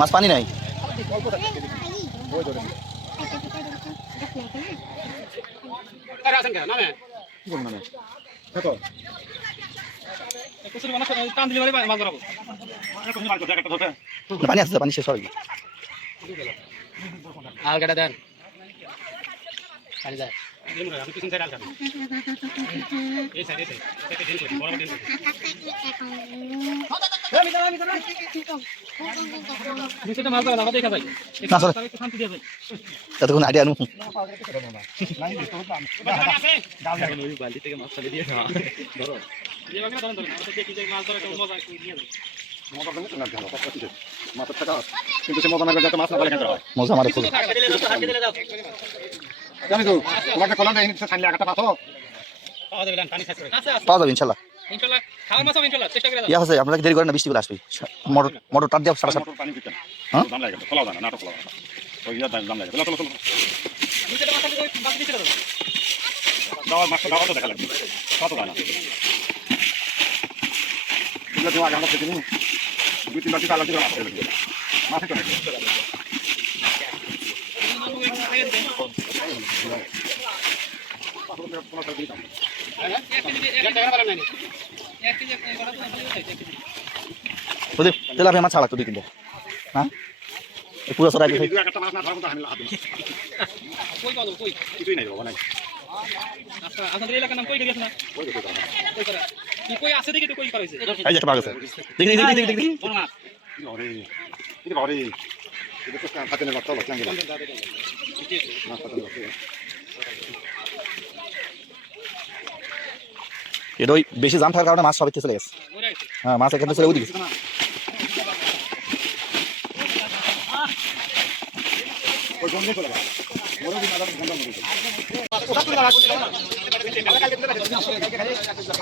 মাছ পানি নাই? পানি আছে পানি শেষ হবে। আলগাটা দেন। পানি যায় মাছ দেখা যায় না সর শান্তি দিয়ে যায় এতক্ষণ আইডিয়া আনু। বালতি থেকে মাছ ফেলে দিয়ে ধরো মাছ মজা নিয়ে যায় কিন্তু সে মজা মারবে যাতে মাছ না পালে খেতে হয়। মজা মারে খুব। জানি তো তোমাকে কলম দেয় খাইলে একটা পাথর পাওয়া যাবে আছে আছে ইনশাল্লাহ ইনশাআল্লাহ খাওয়ার মাছ হবে ইনশাআল্লাহ চেষ্টা করে দাও ইয়া হচ্ছে আপনাকে দেরি করেন না বৃষ্টি আসবে। মোটর মোটর দিয়ে সাড়ে সাত হ্যাঁ? আছে দেখা লাগবে। কত দানা? দুই তিন দিয়ে মাছ খেতে লাগবে মাছ এক বাড়ানো এক কেজি বুঝলি তেলাপিয়া মাছ ছাড়া তো দুই তিনটে হ্যাঁ? পুরো সরাই মাছ কিছুই নাই বাবা নাই। আপনাদের এলাকার নাম কই গেছে না কই করা? কি কই আছে দেখি তো কই করা হইছে? এই যে একটা পাওয়া গেছে দেখি দেখি দেখি দেখি দেখি। মাছ বাবারে এটা ওই বেশি জাম থাকার কারণে মাছ সবাই চলে গেছে। আছে হ্যাঁ মাছ এখানে চলে ওদিকে ওই গন্ধে চলে গেল ওরে দিন আবার গন্ধ মরে গেল